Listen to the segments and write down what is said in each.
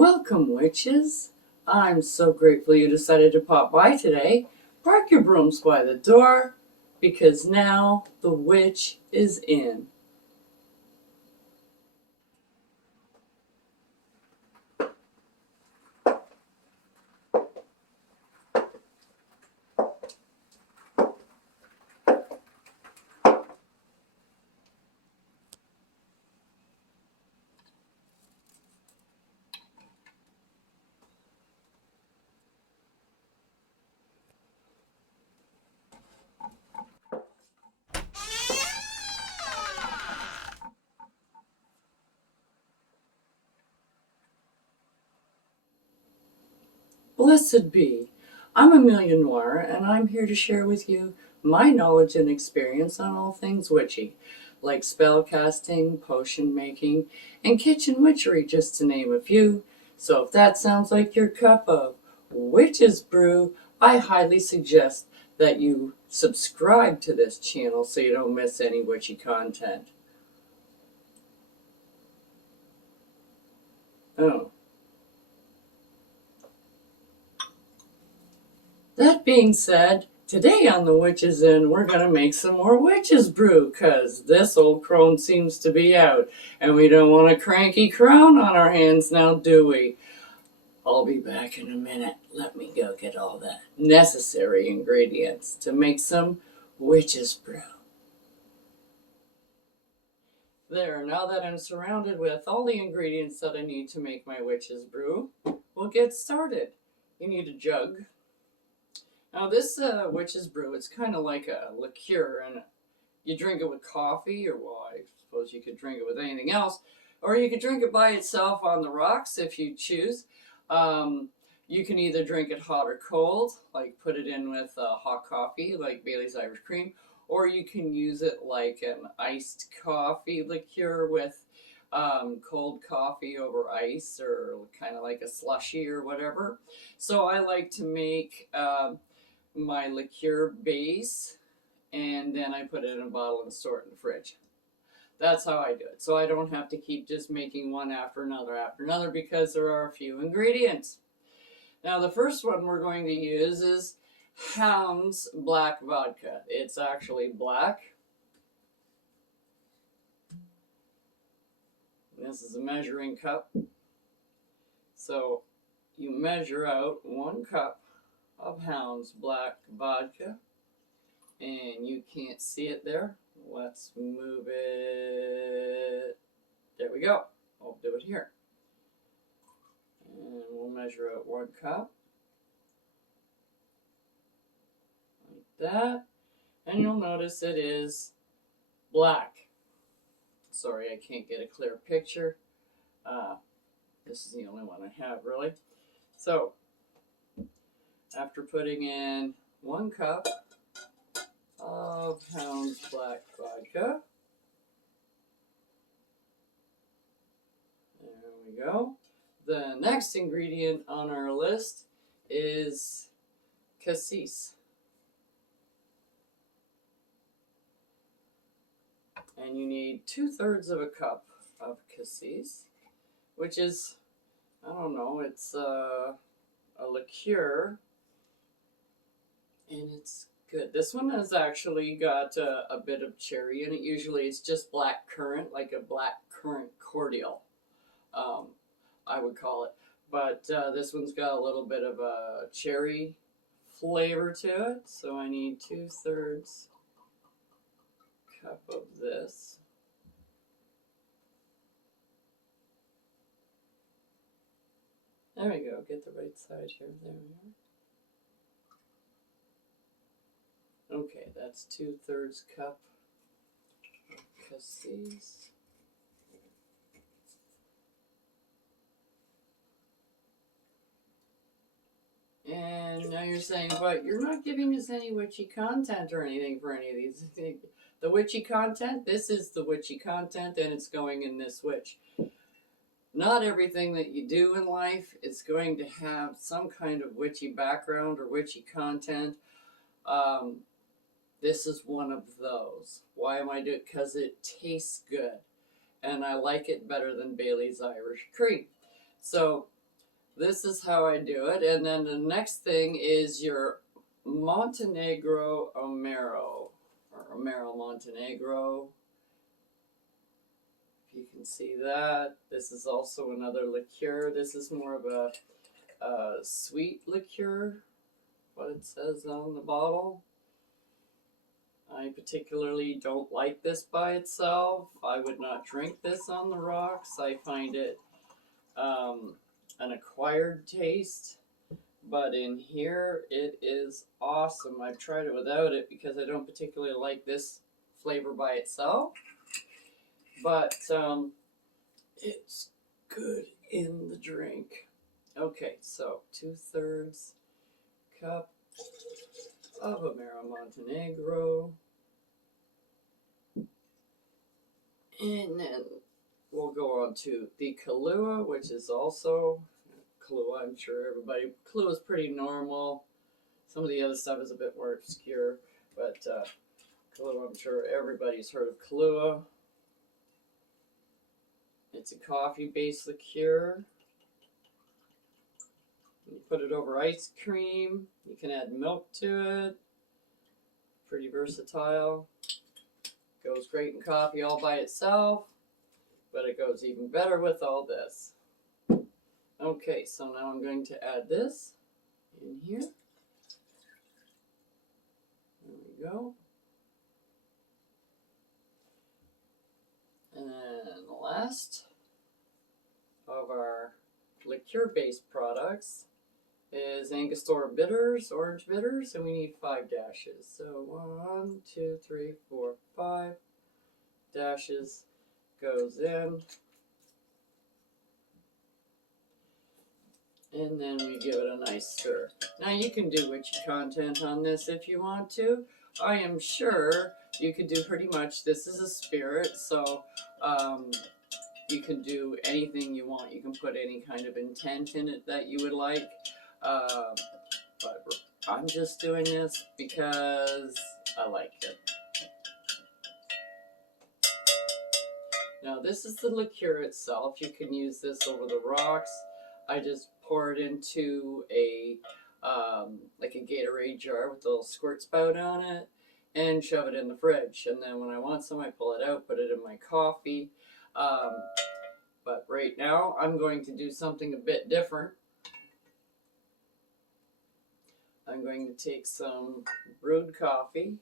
Welcome, witches. I'm so grateful you decided to pop by today. Park your brooms by the door, because now the witch is in. Blessed be. I'm Amelia Noir, and I'm here to share with you my knowledge and experience on all things witchy, like spell casting, potion making, and kitchen witchery, just to name a few. So if that sounds like your cup of witch's brew, I highly suggest that you subscribe to this channel so you don't miss any witchy content. Oh. That being said, today on the Witches Inn, we're going to make some more witches brew, because this old crone seems to be out, and we don't want a cranky crone on our hands now, do we? I'll be back in a minute. Let me go get all the necessary ingredients to make some witches brew. There, now that I'm surrounded with all the ingredients that I need to make my witches brew, we'll get started. You need a jug. Now this witch's brew, it's kind of like a liqueur, and you drink it with coffee, or well, I suppose you could drink it with anything else, or you could drink it by itself on the rocks if you choose. You can either drink it hot or cold, like put it in with hot coffee, like Bailey's Irish Cream, or you can use it like an iced coffee liqueur with cold coffee over ice, or kind of like a slushy or whatever. So I like to make my liqueur base, and then I put it in a bottle and store it in the fridge. That's how I do it. So I don't have to keep just making one after another, because there are a few ingredients. Now the first one we're going to use is Hound's Black Vodka. It's actually black. This is a measuring cup. So you measure out 1 cup of Hound's Black Vodka, and you can't see it there. Let's move it. There we go. I'll do it here. And we'll measure out 1 cup. Like that. And you'll notice it is black. Sorry, I can't get a clear picture. This is the only one I have, really. So, after putting in 1 cup of Hound's Black Vodka, there we go. The next ingredient on our list is cassis. And you need 2/3 of a cup of cassis, which is, I don't know, it's a liqueur, and it's good. This one has actually got a bit of cherry in it. Usually it's just black currant, like a black currant cordial, I would call it. But this one's got a little bit of a cherry flavor to it. So I need 2/3 cup of this. There we go. Get the right side here. There we are. Okay, that's 2/3 cup of cassis. And now you're saying, but you're not giving us any witchy content or anything for any of these. The witchy content, this is the witchy content, and it's going in this witch. Not everything that you do in life is going to have some kind of witchy background or witchy content. This is one of those. Why am I doing it? Because it tastes good, and I like it better than Bailey's Irish Cream. So this is how I do it. And then the next thing is your Montenegro Amaro, or Amaro Montenegro. If you can see that, this is also another liqueur. This is more of a sweet liqueur, what it says on the bottle. I particularly don't like this by itself. I would not drink this on the rocks. I find it an acquired taste, but in here it is awesome. I've tried it without it because I don't particularly like this flavor by itself, but it's good in the drink. Okay, so 2/3 cup of Amaro Montenegro, and then we'll go on to the Kahlua, which is also Kahlua. I'm sure everybody, Kahlua is pretty normal. Some of the other stuff is a bit more obscure, but Kahlua, I'm sure everybody's heard of Kahlua. It's a coffee-based liqueur. You put it over ice cream. You can add milk to it. Pretty versatile. Goes great in coffee all by itself, but it goes even better with all this. Okay, so now I'm going to add this in here. There we go. And then the last of our liqueur-based products is Angostura bitters, orange bitters, and we need 5 dashes. So 1, 2, 3, 4, 5 dashes goes in. And then we give it a nice stir. Now you can do witchy content on this if you want to. I am sure you could do pretty much, this is a spirit, so you can do anything you want. You can put any kind of intent in it that you would like. But I'm just doing this because I like it. Now this is the liqueur itself. You can use this over the rocks. I just pour it into a like a Gatorade jar with a little squirt spout on it and shove it in the fridge. And then when I want some, I pull it out, put it in my coffee. But right now I'm going to do something a bit different. I'm going to take some brewed coffee,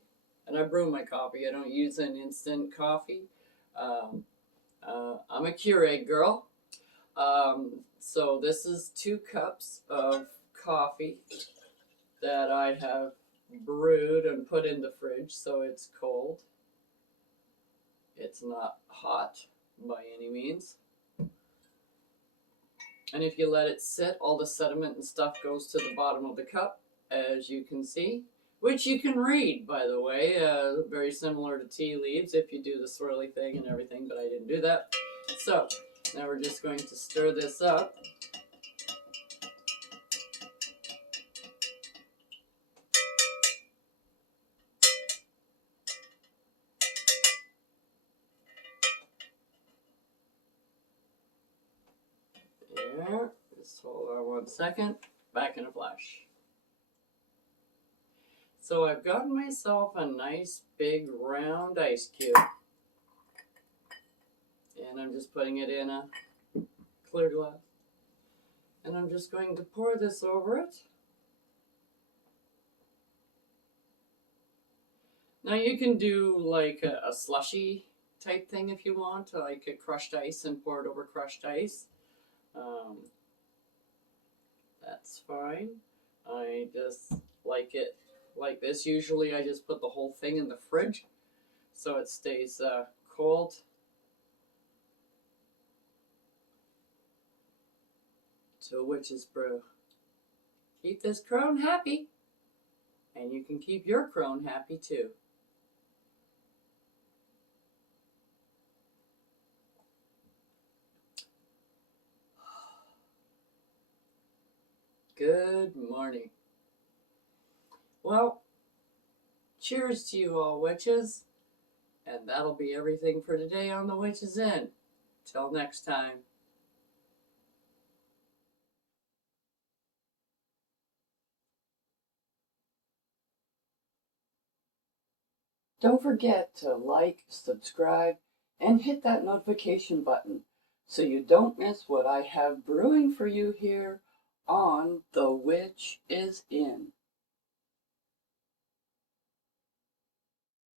and I brew my coffee. I don't use an instant coffee. I'm a Keurig girl. So this is 2 cups of coffee that I have brewed and put in the fridge, so it's cold. It's not hot by any means. And if you let it sit, all the sediment and stuff goes to the bottom of the cup, as you can see, which you can read, by the way, very similar to tea leaves if you do the swirly thing and everything, but I didn't do that. So now we're just going to stir this up. There, just hold on 1 second, back in a flash. So I've gotten myself a nice big round ice cube, and I'm just putting it in a clear glass, and I'm just going to pour this over it. Now you can do like a slushy type thing if you want, like a crushed ice and pour it over crushed ice. That's fine. I just like it like this. Usually I just put the whole thing in the fridge so it stays cold. So Witch's Brew. Keep this crone happy, and you can keep your crone happy too. Good morning. Well, cheers to you all, witches. And that'll be everything for today on the Witch's Inn. Till next time. Don't forget to like, subscribe, and hit that notification button so you don't miss what I have brewing for you here on The Witch is In.